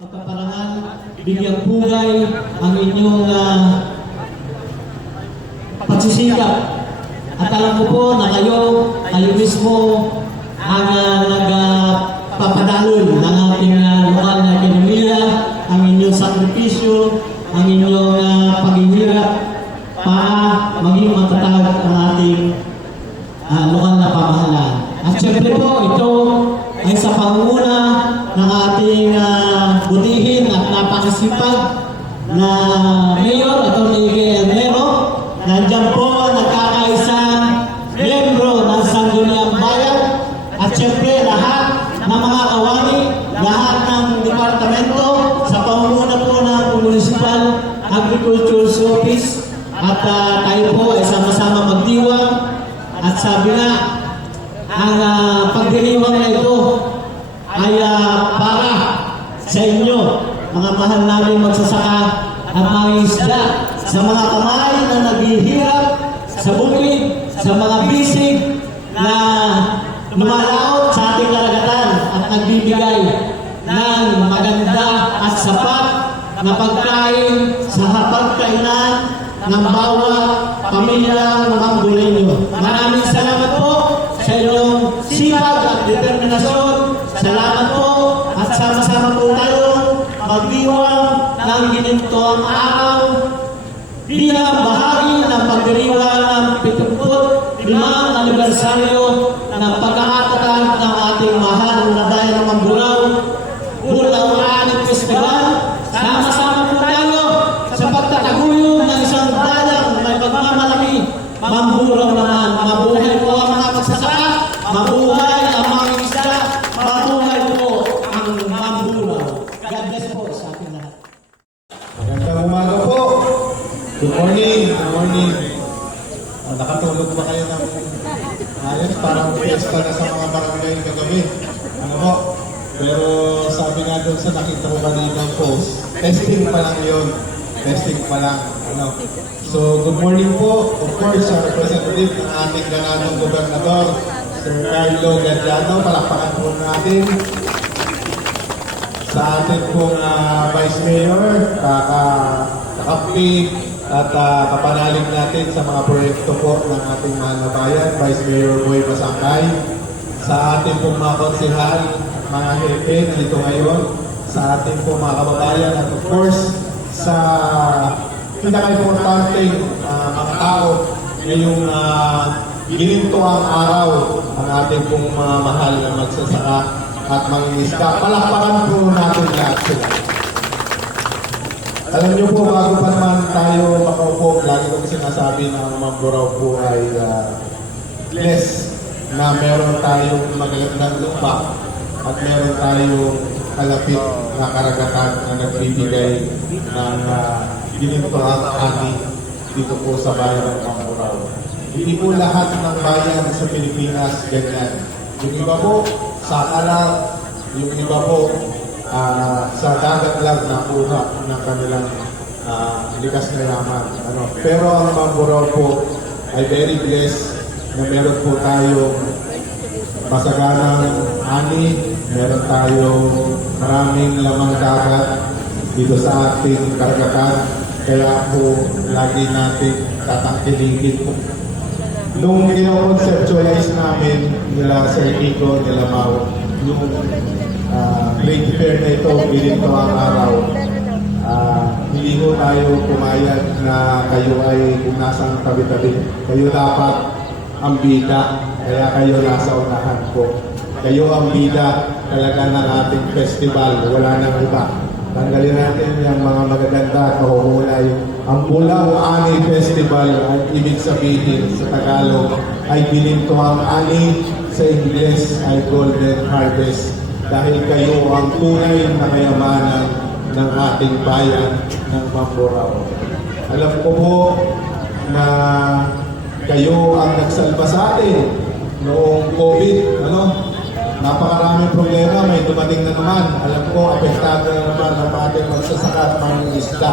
pagpaparangal, bigyang pugay ang inyong pagsisikap. At alam ko po na kayo mismo ang nagpapadalon ng ating lokal na ekonomiya, ang inyong sakripisyo, ang inyong paghihirap para maging matatag ang ating lokal na pamahalaan. At syempre po, ito ay sa pangunguna ng ating butihin at napakasipag na Mayor Atty. Guillermo. Nandiyan po nagkakaisang miyembro ng Sangguniang Bayan at syempre lahat ng mga kawani, lahat ng departamento sa pangunguna po ng Municipal Agriculture Office at tayo po ay sama-sama magdiwang at sabi nga ang pagdiriwang na ito ay para sa inyo, mga mahal namin magsasaka at mga isda, sa mga kamay na naghihirap sa bukid, sa mga bisig na lumalaot sa ating karagatan at nagbibigay ng maganda at sapat na pagkain sa hapagkainan ng bawat pamilya ng Manggulenyo. Maraming salamat po sa inyong sipag at determinasyon. Salamat po at sama-sama po tayo magdiwang ng ginintong araw bilang bahagi ng pagdiriwang ng 75 anibersaryo ng pagkakatatag ng ating mahal na bayan ng Mamburao, Bulawanan Festival. Sama-sama po tayo sa pagtataguyod ng isang dalang may pagmamalaki. Mamburao naman, mabuhay po ang mga magsasaka, mabuhay ang mga isda, mabuhay po ang Mamburao. God bless po sa ating lahat. Magandang umaga po. Good morning. Good morning. Nakatulog ba kayo ng ayos? Parang fiesta na sa mga barangay kagabi. Ano po? Pero sabi nga doon sa nakita ko kanina post, testing pa lang yun. Testing pa lang. Ano? So, good morning po. Of course, sa representative ng ating ganadong gobernador, Sir Carlo Gadiano. Palakpakan po natin. Sa ating pong Vice Mayor, kakapi at kapanalig natin sa mga proyekto po ng ating mahal na bayan, Vice Mayor Boy Basangkay. Sa ating pong mga konsihal, mga hepe na dito ngayon, sa ating pong mga kababayan, at of course, sa pinaka-importanting mga tao ngayong ginintuang araw ang ating pong mga mahal na magsasaka at mangingisda. Palakpakan po natin lahat sila. Alam niyo po, bago pa naman tayo makaupo, lagi kong sinasabi na ang Mamburao po ay blessed na meron tayong magandang lupa at meron tayong kalapit na karagatan na nagbibigay ng ginintuang ani dito po sa bayan ng Mamburao. Hindi po lahat ng bayan sa Pilipinas ganyan. Yung iba po, sa alam, yung iba po, sa dagat lang nakuha ng kanilang likas na yaman. Ano? Pero ang Mamburao po ay very blessed na meron po tayong masaganang ani, meron tayong maraming lamang dagat dito sa ating karagatan. Kaya po lagi natin tatangkilikin po. Nung kino-conceptualize namin nila Sir Kiko, nila Mau, yung trade fair na ito, bilhin ko ang araw, hindi ko tayo pumayag na kayo ay nasang tabi-tabi. Kayo dapat ang bida, kaya kayo nasa unahan po. Kayo ang bida talaga ng ating festival, wala nang iba. Tanggalin natin yung mga magaganda at mahumulay. Ang Bulao Ani Festival ay ibig sabihin sa Tagalog ay binintuang ani, sa Ingles ay Golden Harvest. Dahil kayo ang tunay na kayamanan ng ating bayan ng Mamburao. Alam ko po na kayo ang nagsalba sa atin noong COVID. Napakaraming problema, may dumating na naman. Alam ko, apektado na naman ang ating magsasaka at mangingisda.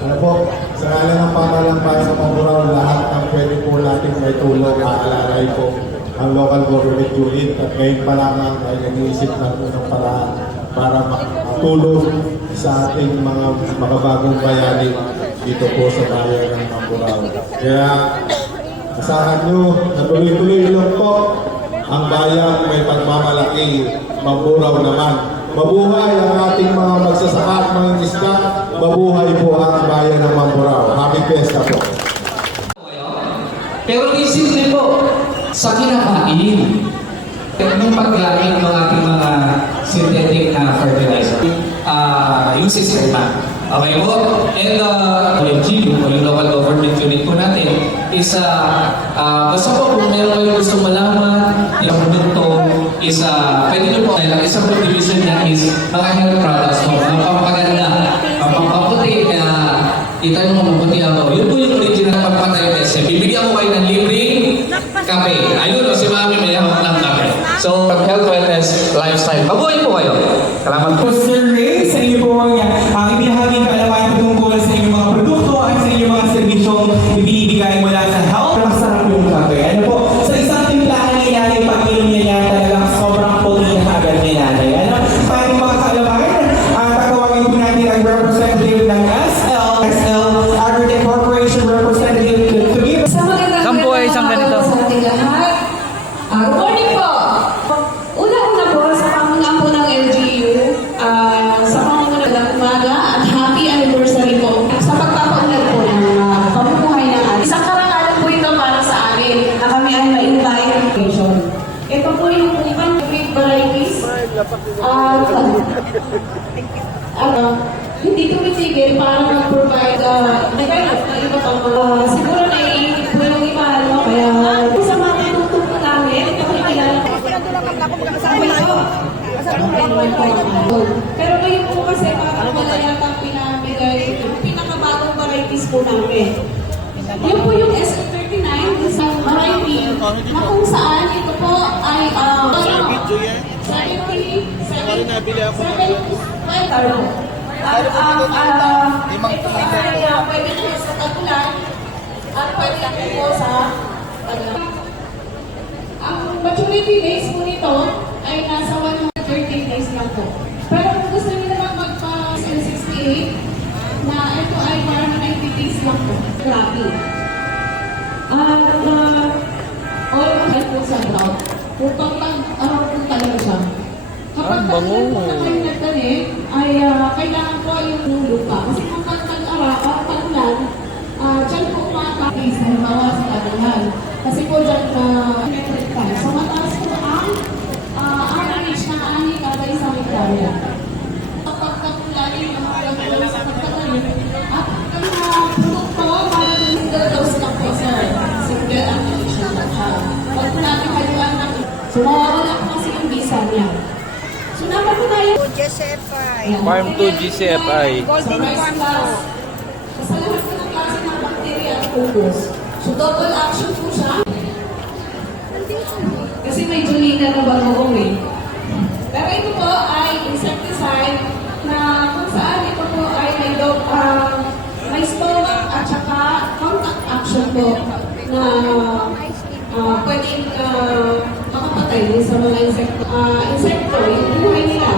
Ano po, sa ngalan ng pamahalang bayan ng Mamburao, lahat ng pwede po natin may tulong, aalalay po ang local government unit at ngayon pa lamang ay nag-iisip ng unang paraan para makapagtulong sa ating mga makabagong bayani dito po sa bayan ng Mamburao. Kaya asahan nyo na tuloy-tuloy lang po ang bayan may pagmamalaki, Mamburao naman. Mabuhay ang ating mga magsasaka at mga isda, mabuhay po ang bayan ng Mamburao. Happy Fiesta po. Pero isip po sa kinakain. Nung paggamit ng ating mga synthetic na fertilizer, yung sistema. Okay po? And LGU, yung local government unit po natin, is basta po kung meron kayo gusto malaman, yung produkto is pwede nyo po, isang division niya is mga health products po, mga pampaganda, pampaputi, kita nyo mapuputi ako. Yun po yung original pagpatay test. Bibigyan ko kayo ng libreng kape. Ayun, si Mami may hawak ng kape. So, health, wellness, lifestyle. Mabuhay po kayo. Salamat po. Sir Ray, sa iyo po ang ibinahaging kaalaman tungkol sa inyong mga produkto at sa inyong mga serbisyong ibinibigay mula sa health. Masarap yung kape. Ano po, sa isang timplahan ni nanay, pag-inom niya yan, talagang sobrang puti na agad ni nanay. Ano? Paano mga kaalaman? Tatawagin po natin ang representative ng SL Agritech Corporation representative to give. Sampo ay isang ganito. Sa ating lahat. Good morning po. Una-una po sa pamunang po ng LGU, sa pamunang ng umaga at happy anniversary po sa pagpapaunlad po ng pamumuhay ng atin. Isang karangalan po ito para sa amin na kami ay ma-invite. Ito po yung ibang great varieties. Hindi tumitigil para mag-provide develop na iba pang siguro naiinit po yung iba, no? Kaya sa mga tinutupo namin, ito kilala ko. Pero ngayon po kasi parang wala yata pinamigay yung pinakabagong varieties po namin. Yun po yung SF39, isang variety na kung saan ito po ay 70 at ito ay pwede po sa tagulan at pwede po sa ang maturity days po nito ay nasa 113 days lang po. Pero kung gusto niyo naman magpa-68 na ito ay parang 90 days lang po. Grabe. At all po sa drought. Upang kung talaga siya. Kapag tagulan po na kayo nagtanim, ay kailangan po yung lupa. Kasi kung pag-ulan, dyan po umakapis, halimbawa sa tagulan. Kasi po dyan metric ton. So mataas po ang average na ani kada isang hektarya. Kapag tagulan yung mga gagawin sa pagtatanim, at ang produkto, para yung single dose lang po, sir. Single application lang siya. Huwag po natin hayuan ng so mawawala po kasi yung visa niya. So, naman po tayo. GCFI. Farm to GCFI. Golden Farm Plus. Sa lahat po ng klase ng bacteria at fungus. So, double action po siya. Kasi may julina na bagoong eh. Pero ito po ay insecticide na kung saan ito po ay may stomach at saka contact action po na pwedeng makapatay sa mga insekto, yung buhay nila.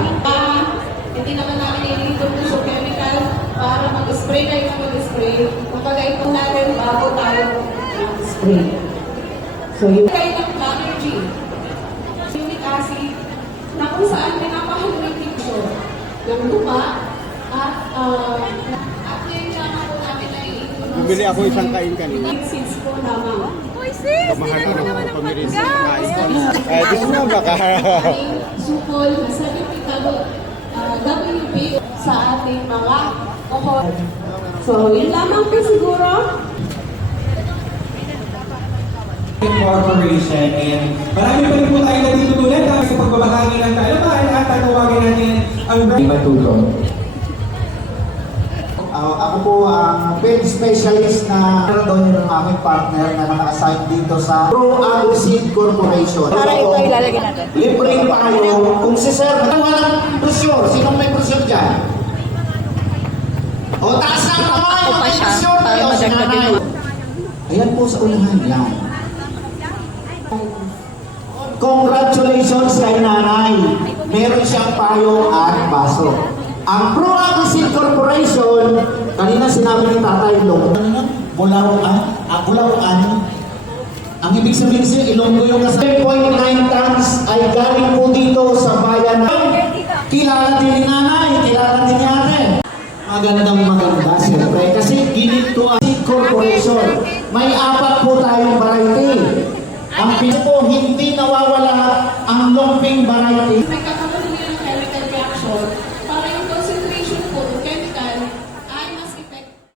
Hindi naman namin ito sa chemical para mag-spray kayo na mag-spray. Kapag ito natin bago tayo mag-spray. So, yung kayo ng allergy, uric acid, na kung saan pinapahalo ng picture ng lupa at yung llama po namin ay Bumili ako isang kain kanina. seeds po lamang. Kamahal ko naman ang pamirin sa kain. Gusto mo baka? Sukol na certificate WP sa ating mga kohon. So, yun lamang po siguro. Corporation and marami pa rin po tayo natutunan sa pagbabahagi ng kaalaman at tatawagin natin ang matulong. Ako po ang field specialist na doon yung aming partner na naka-assign dito sa Pro Agri-Seed Corporation. Para ito ilalagay natin. Libreng payo kung si Sir, walang brochure. Sinong may brochure dyan? O, taas na kamay! Ako pa siya, para madagdagan. Ayan po sa unahan yan. Congratulations kay nanay. Meron siyang payo at baso. Ang Pro Agriseed Corporation, kanina sinabi ni Tatay Long, Bulawan. Ang ibig sabihin siya, Ilonggo yung nasa 10.9 tons ay galing po dito sa bayan ng kilala din ni nanay, kilala din ni ate. Maganda, siyempre, kasi ginit to a seed corporation. May 4 po tayong variety. Ang po, hindi nawawala ang lumping variety. May